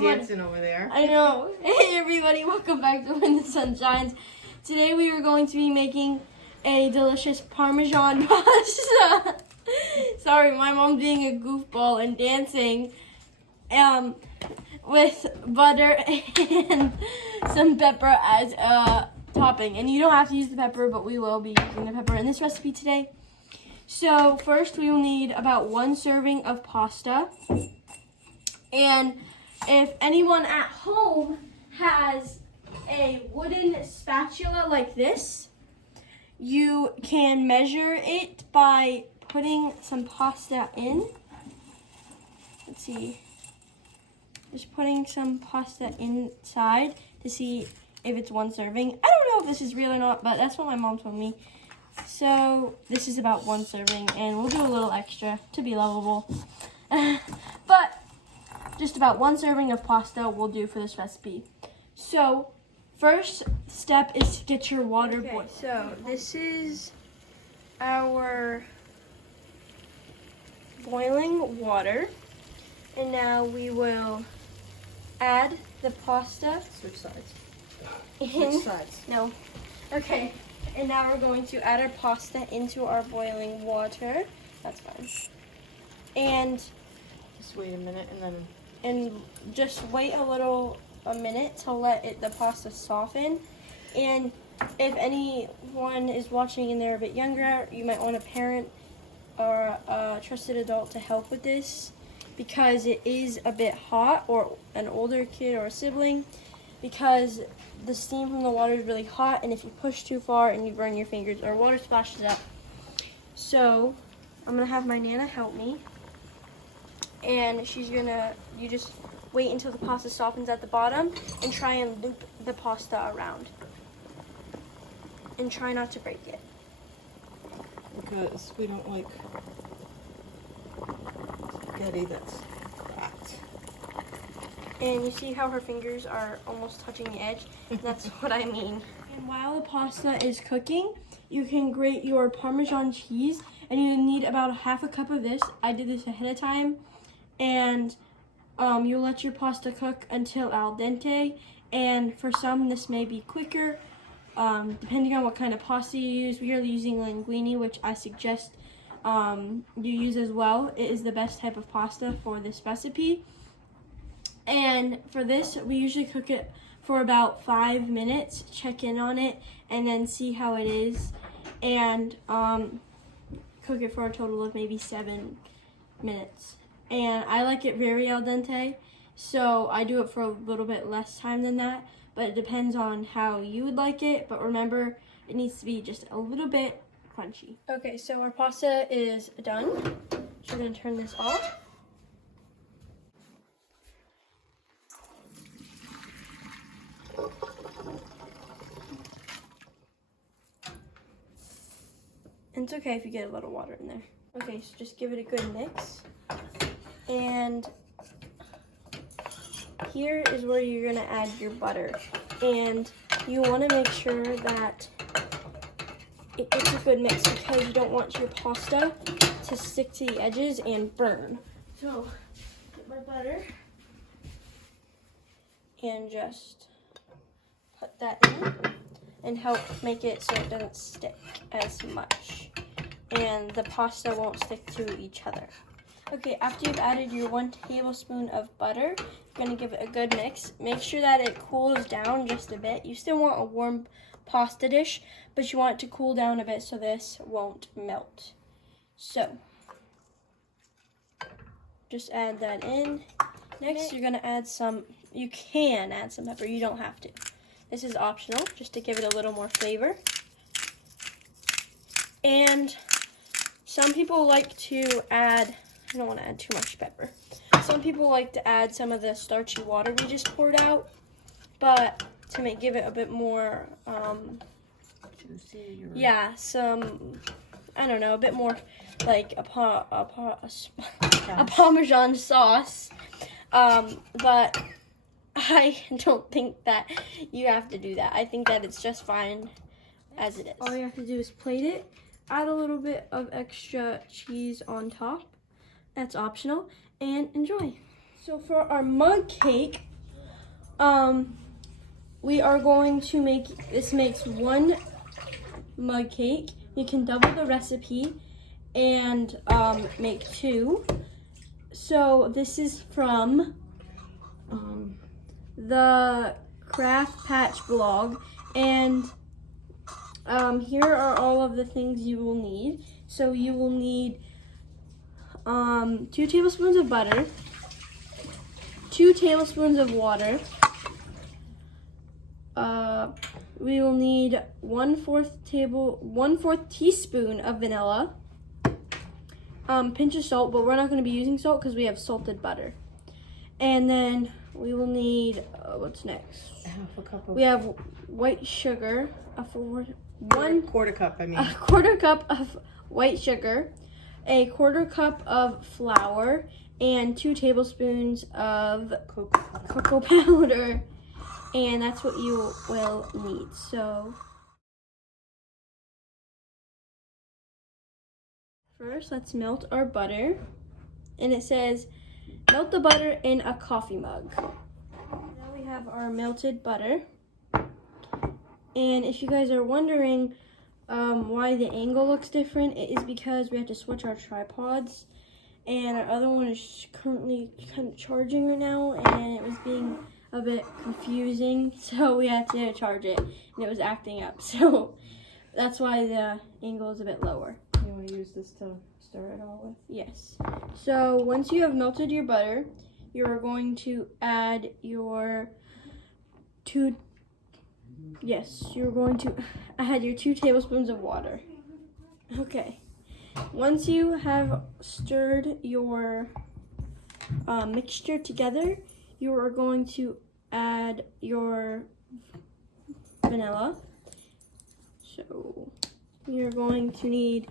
dancing over there. I know. Hey everybody, welcome back to When the Sun Shines. Today we are going to be making a delicious Parmesan pasta. Sorry, my mom's being a goofball and dancing with butter and some pepper as a topping. And you don't have to use the pepper, but we will be using the pepper in this recipe today. So first we will need about 1 serving of pasta. And if anyone at home has a wooden spatula like this, you can measure it by putting some pasta in. Let's see. Just putting some pasta inside to see if it's 1 serving. I don't know if this is real or not, but that's what my mom told me. So this is about 1 serving, and we'll do a little extra to be lovable. But just about 1 serving of pasta will do for this recipe. So first step is to get your water boiling. So this is our boiling water, and now we will add the pasta. Switch sides. Switch sides. No. Okay. And now we're going to add our pasta into our boiling water. That's fine. And just wait a minute and just wait a minute to let the pasta soften. And if anyone is watching and they're a bit younger, you might want a parent or a trusted adult to help with this, because it is a bit hot, or an older kid or a sibling, because the steam from the water is really hot, and if you push too far and you burn your fingers or water splashes up. So I'm gonna have my Nana help me, and you just wait until the pasta softens at the bottom and try and loop the pasta around. And try not to break it. because we don't like spaghetti that's cracked. And you see how her fingers are almost touching the edge? That's what I mean. And while the pasta is cooking, you can grate your Parmesan cheese, and you need about 1/2 cup of this. I did this ahead of time. And you'll let your pasta cook until al dente. And for some, this may be quicker, depending on what kind of pasta you use. We are using linguine, which I suggest you use as well. It is the best type of pasta for this recipe. And for this, we usually cook it for about 5 minutes, check in on it, and then see how it is. And cook it for a total of maybe 7 minutes. And I like it very al dente, so I do it for a little bit less time than that, but it depends on how you would like it. But remember, it needs to be just a little bit crunchy. Okay, so our pasta is done. So we're gonna turn this off. And it's okay if you get a little water in there. Okay, so just give it a good mix. And here is where you're gonna add your butter. And you wanna make sure that it gets a good mix, because you don't want your pasta to stick to the edges and burn. So, get my butter and just put that in and help make it so it doesn't stick as much, and the pasta won't stick to each other. Okay, after you've added your 1 tablespoon of butter, you're gonna give it a good mix. Make sure that it cools down just a bit. You still want a warm pasta dish, but you want it to cool down a bit so this won't melt. So, just add that in. Next, you're gonna add you can add some pepper, you don't have to. This is optional, just to give it a little more flavor. And some people like to add, I don't want to add too much pepper. Some people like to add some of the starchy water we just poured out, but to give it a bit more, Juicy. yeah, I don't know, a bit more like a Parmesan sauce. But I don't think that you have to do that. I think that it's just fine as it is. All you have to do is plate it, add a little bit of extra cheese on top. That's optional, and enjoy. So for our mug cake, we are going to this makes 1 mug cake. You can double the recipe and make 2. So this is from the Craft Patch blog, and here are all of the things you will need. So you will need 2 tablespoons of butter, 2 tablespoons of water. We will need 1/4 teaspoon of vanilla, pinch of salt, but we're not going to be using salt because we have salted butter. And then we will need what's next? We have white sugar, a quarter cup. I mean, a 1/4 cup of white sugar, a 1/4 cup of flour, and 2 tablespoons of cocoa powder. And that's what you will need. So first, let's melt our butter. And it says, melt the butter in a coffee mug. Now we have our melted butter. And if you guys are wondering why the angle looks different, it is because we have to switch our tripods. And our other one is currently kind of charging right now, and it was being a bit confusing, so we had to charge it, and it was acting up. So that's why the angle is a bit lower. You want to use this to stir it all with? Yes. So once you have melted your butter, you're going to add your 2 tablespoons of water. Okay. Once you have stirred your mixture together, you are going to add your vanilla. So you're going to need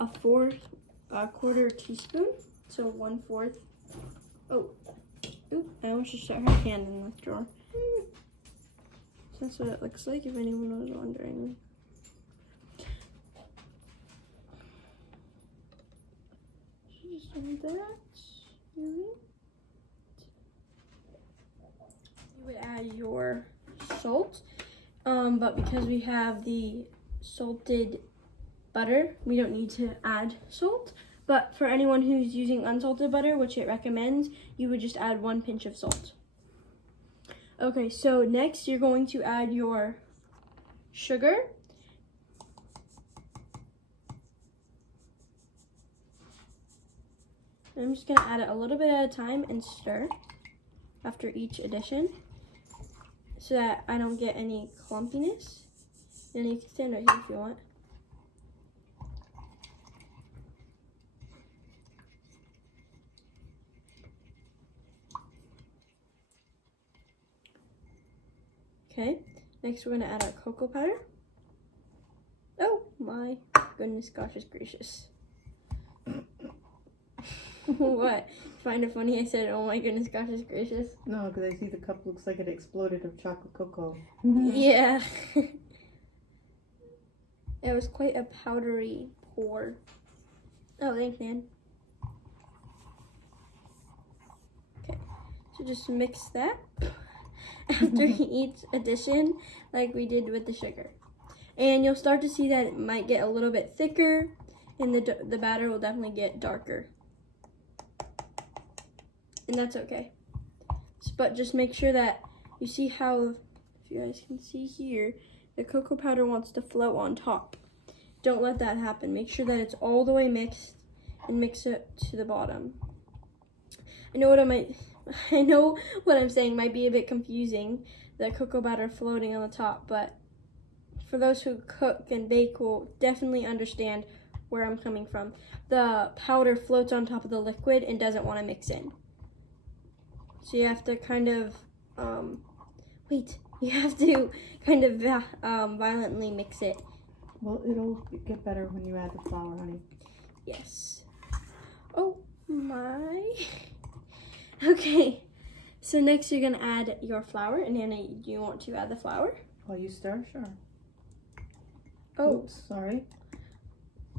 a 1/4 teaspoon. So 1/4. Oh, I almost just shut her hand in the drawer. So that's what it looks like, if anyone was wondering. Just add that. You would add your salt, but because we have the salted butter, we don't need to add salt. But for anyone who's using unsalted butter, which it recommends, you would just add 1 pinch of salt. Okay, so next you're going to add your sugar. I'm just gonna add it a little bit at a time and stir after each addition so that I don't get any clumpiness. And you can stand right here if you want. Okay, next we're gonna add our cocoa powder. Oh my goodness gracious. What? Find it funny I said, oh my goodness gracious? No, because I see the cup looks like it exploded of chocolate cocoa. Yeah. It was quite a powdery pour. Oh, thanks, man. Okay, so just mix that after each addition like we did with the sugar. And you'll start to see that it might get a little bit thicker and the batter will definitely get darker. And that's okay. But just make sure that you see how, if you guys can see here, the cocoa powder wants to float on top. Don't let that happen. Make sure that it's all the way mixed and mix it to the bottom. I know what I'm saying might be a bit confusing, the cocoa batter floating on the top, but for those who cook and bake will definitely understand where I'm coming from. The powder floats on top of the liquid and doesn't want to mix in. So you have to kind of, violently mix it. Well, it'll get better when you add the flour, honey. Yes. Oh my. Okay. So next you're gonna add your flour, and Anna, do you want to add the flour? While you stir, sure. Oh. Oops, sorry.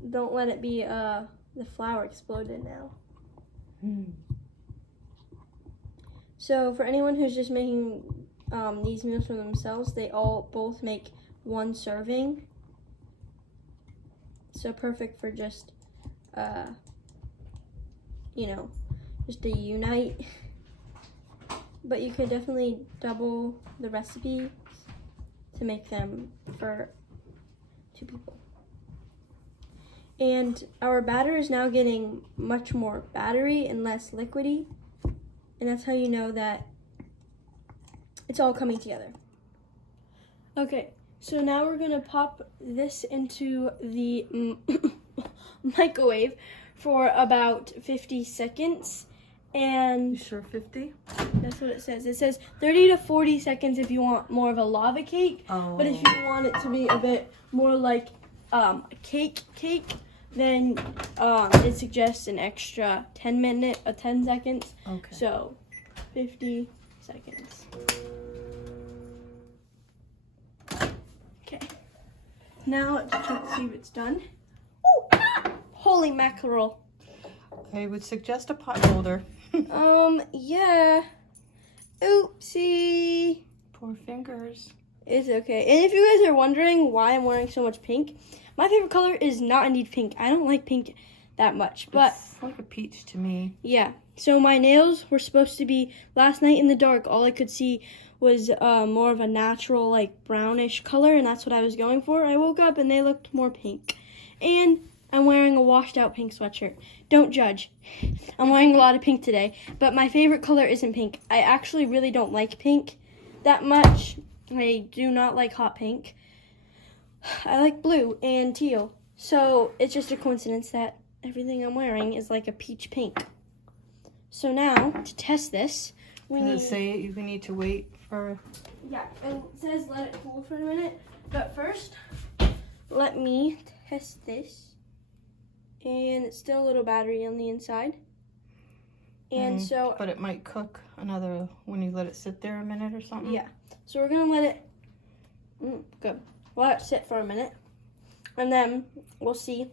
Don't let it be the flour exploded now. So for anyone who's just making these meals for themselves, they all both make 1 serving. So perfect for just, just a unite. But you could definitely double the recipe to make them for 2 people. And our batter is now getting much more battery and less liquidy. And that's how you know that it's all coming together. Okay, so now we're gonna pop this into the microwave for about 50 seconds. And You sure 50? that's what it says. It says 30 to 40 seconds if you want more of a lava cake. Oh. But if you want it to be a bit more like a cake, then it suggests an extra 10 seconds. Okay. So 50 seconds. Okay. Now let's check to see if it's done. Oh, holy mackerel. I would suggest a pot holder. Yeah. Oopsie. Poor fingers. It's okay. And if you guys are wondering why I'm wearing so much pink, my favorite color is not indeed pink. I don't like pink that much, but It's like a peach to me. yeah. So my nails were supposed to be, last night in the dark, all I could see was more of a natural, like, brownish color, and that's what I was going for. I woke up and they looked more pink. And I'm wearing a washed out pink sweatshirt. Don't judge. I'm wearing a lot of pink today, but my favorite color isn't pink. I actually really don't like pink that much. I do not like hot pink. I like blue and teal. So it's just a coincidence that everything I'm wearing is like a peach pink. So now, to test this, Does it say you need to wait for... Yeah, it says let it cool for a minute. But first, let me test this. And it's still a little battery on the inside. And so... But it might cook another, when you let it sit there a minute or something? Yeah. So we're going to let it... good. We'll let it sit for a minute. And then we'll see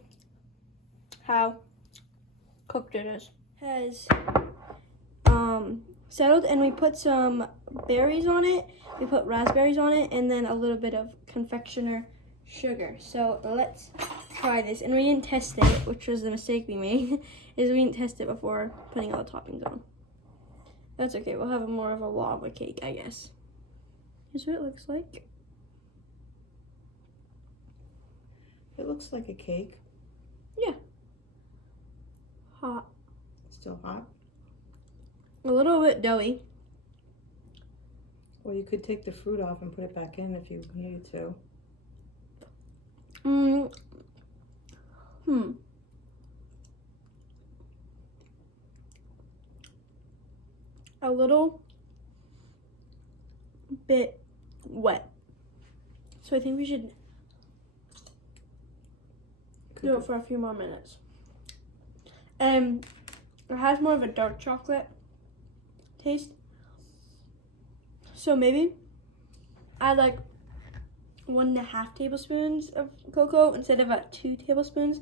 how cooked it is. Has settled, and we put some berries on it. We put raspberries on it, and then a little bit of confectioner sugar. So let's try this. And we didn't test it, which was the mistake we made, is we didn't test it before putting all the toppings on. That's okay. We'll have more of a lava cake, I guess. Here's what it looks like. It looks like a cake. Yeah. Hot. Still hot. A little bit doughy. Or you could take the fruit off and put it back in if you needed to. A little bit wet. So I think we should do it for a few more minutes. It has more of a dark chocolate taste. So maybe add like 1.5 tablespoons of cocoa instead of 2 tablespoons.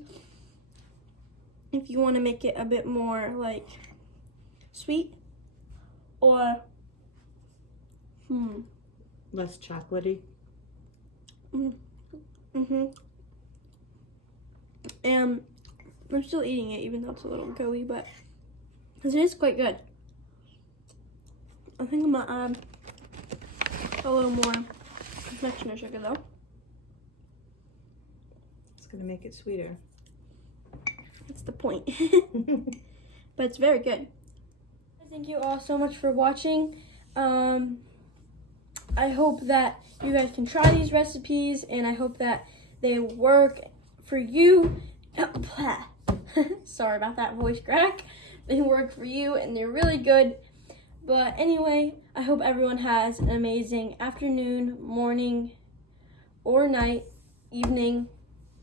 If you want to make it a bit more like sweet, or Less chocolatey. And I'm still eating it, even though it's a little gooey, but it is quite good. I think I'm gonna add a little more confectioner sugar though. It's gonna make it sweeter. That's the point. But it's very good. Thank you all so much for watching. I hope that you guys can try these recipes, and I hope that they work for you. Sorry about that voice crack. They work for you and they're really good. But anyway, I hope everyone has an amazing afternoon, morning, or night, evening.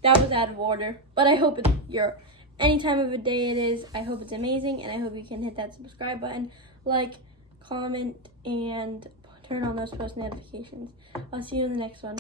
That was out of order, but I hope it's your any time of the day it is. I hope it's amazing, and I hope you can hit that subscribe button, like, comment, and turn on those post notifications. I'll see you in the next one.